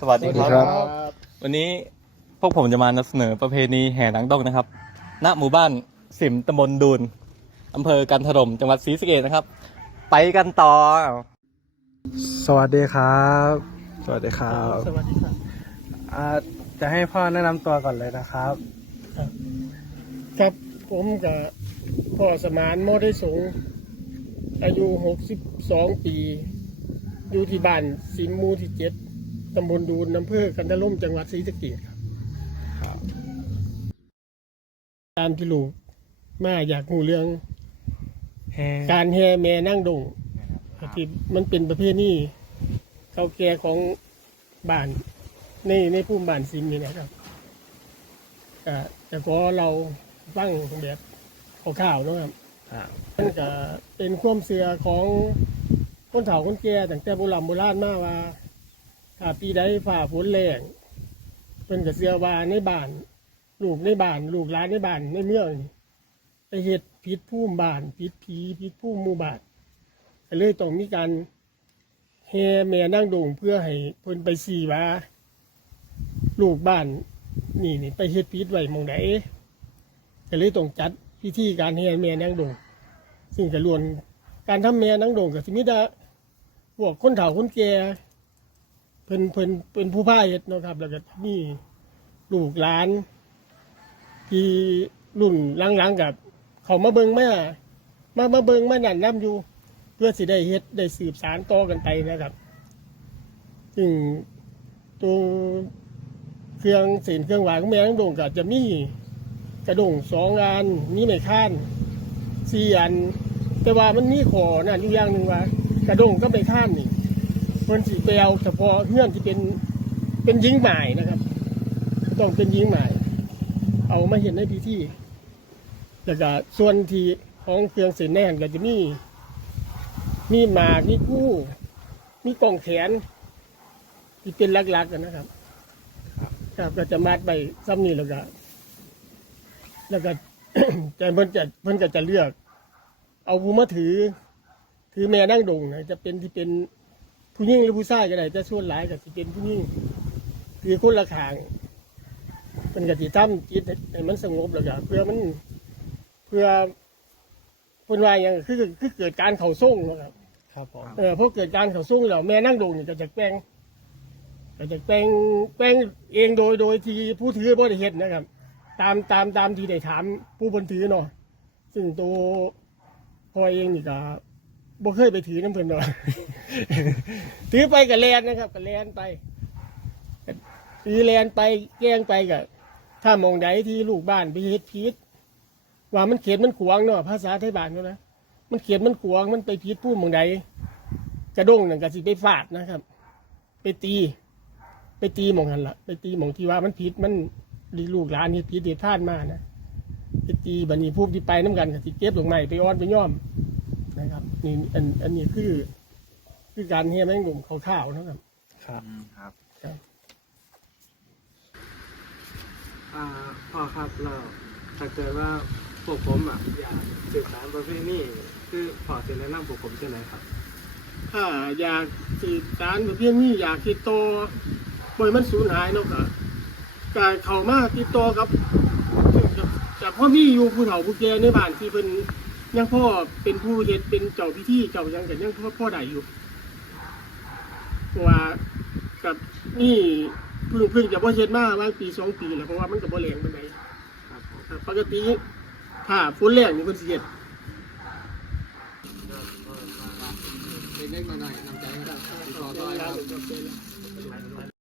สวัสดีคสวัสดีครัรับ บ วันนี้พวกผมจะมานำเสนอประเพณีแห่หนังดงนะครับ ณ หมู่บ้านสิมตำบลดูนอำเภอกันถล่มจังหวัดศรีสะเกษนะครับ ไปกันต่อ สวัสดีครับ สวัสดีครับสวัสดีครับอ่าจะให้พ่อแนะนำตัวก่อนเลยนะครับ ครับผมกับพ่อสมานโมได้สงอายุหกสิบสองปี อยู่ที่บ้านสิมหมูที่เจ็ด ตำบลดูนอำเภอกันทล่มจังหวัดศรีสะเกษครับตามที่ลูกมาอยากหูเรื่องแฮการแห่แม่นั่งดงที่มันเป็นประเภทนี้เก่าแก่ของบ้านในในภูมิบ้านซิมนี่นะครับก็แต่ก็เราฟังแบบข่าวๆเนาะครับครับมันก็เป็นความเสื่อของคนเฒ่าคนแก่ตั้งแต่โบราณโบราณมาว่า ถ้าปีใดฝ่าฝนแรงเพิ่นก็เสื่อว่าในบ้าน ลูกในบ้าน ลูกหลานในบ้านในเมืองไปเฮ็ดผิดภูมิบ้านผิดผีผิดภูมิหมู่บ้านก็เลยต้องมีการแห่แม่นั่งดงเพื่อให้เพิ่นไปสี่ว่าลูกบ้าน นี่นี่ไปเฮ็ดผิดไว้มองใดก็เลยต้องจัดพิธีการแห่แม่นั่งดงซึ่งก็ล้วนการทำแม่นั่งดงก็สิมีแต่พวกคนเฒ่าคนแก่ พิ่นเพิ่นเป็นผู้พ่าเฮ็ดเนาะครับ แล้วก็มีลูกหลาน ที่รุ่นหลังๆกับเขามาเบิงมามามาเบิงมานั่นนํอยู่ เพื่อสิได้เฮ็ดได้สืบสารต่อกันไปนะครับซึ่งตัวเครื่องเสีนเครื่องหวานของแมงดงก็จะมีกระดงสองอันมีไม้ค้านสี่อัน แต่ว่ามันมีขอนะอยู่อย่างหนึ่งว่ากระดงก็ไม้ค้านนี่ มันสิไปเอาเฉพาะเงื่อนที่เป็นเป็นยิงหมายนะครับต้องเป็นยิงหมาย เอามาเห็นในพิธีแล้วก็ส่วนที่ของเครื่องเส้นแน่นก็จะมีมีหมากมีกู้มีกล่องแขน ที่เป็นหลักๆกันนะครับ ครับก็จะมัดไปซ้ำนี่แล้วก็แล้วก็แต่เพิ่นจะเพิ่นก็จะเลือก เอาผู้มาถือ ถือแม่นั่งดงนะจะเป็นที่เป็น ผู้หญิงหรือผู้ชายก็ได้จะส่วนหลายก็จะเป็นผู้หญิงถือคนละขางเป็นกติตั้มจิตให้มันสงบแล้วก็เพื่อมันเพื่อเพิ่นว่าอย่างคือคือเกิดการเข่าส่งนะครับครับผมเออพอเกิดการเข่าส่งแล้วแม่นั่งดงเนี่ยก็จะแปลงก็จะแปลงแปลงเองโดยโดยที่ผู้ถือบริเหตุนะครับ ตามตามตามที่ได้ถามผู้บนถือเนาะซึ่งตัวพอเองนี่ก็ บ่เคยไปถือน้ำเพิ่นเนาะถือไปกับแลนนะครับกับแลนไปถือแลนไปแกล้งไปกับถ้ามองใดที่ลูกบ้านไปเฮ็ดพิษว่ามันเขียนมันขวางเนาะภาษาไทยบ้านเขานะมันเขียนมันขวางมันไปพิษผู้มองใดกระด้งหนั่นก็สิไปฟาดนะครับ ไปตี ไปตีมองหันละไปตีมองที่ว่ามันผิดมันลูกหลานเฮ็ดผิดเด็ดพลาดมานะไปตีบัดนี้ผู้ที่ไปน้ำกันก็สิเก็บดอกไม้ไปอ้อนไปย่อม นะครับนี่อันอันนี้คือคือการเฮียแมงมุมข้าวๆนะครับ ครับครับอ่าพ่อครับเราถ้าเกิดว่าพวกผมอะอยากสืบสานประเพณีคือพ่อจะแนะนำพวกผมเช่นไรครับถ้าอยากสืบสารประเภทนี้อยากติดต่อปล่อยมันสูญหายเนาะก็การเข้ามาติดต่อครับซึ่งจะจะพ่อมีอยู่ผู้เฒ่าผู้แก่ในบ้านที่เป็น ยังพ่อเป็นผู้เฮ็ดเป็นเจ้าพิธีเจ้ายังกันยังพ่อพ่อได้อยู่เพราะว่ากับนี่เพิ่งเพิ่งจะพ่อเฮ็ดมาว่าปีสองปีแล้วเพราะว่ามันกับบ่แรงปานใดครับผมครับปกติถ้าฝนแรงนี่เพิ่นสิเฮ็ดเล็กๆน้อยๆน้ำใจครับต่อต่อยครับ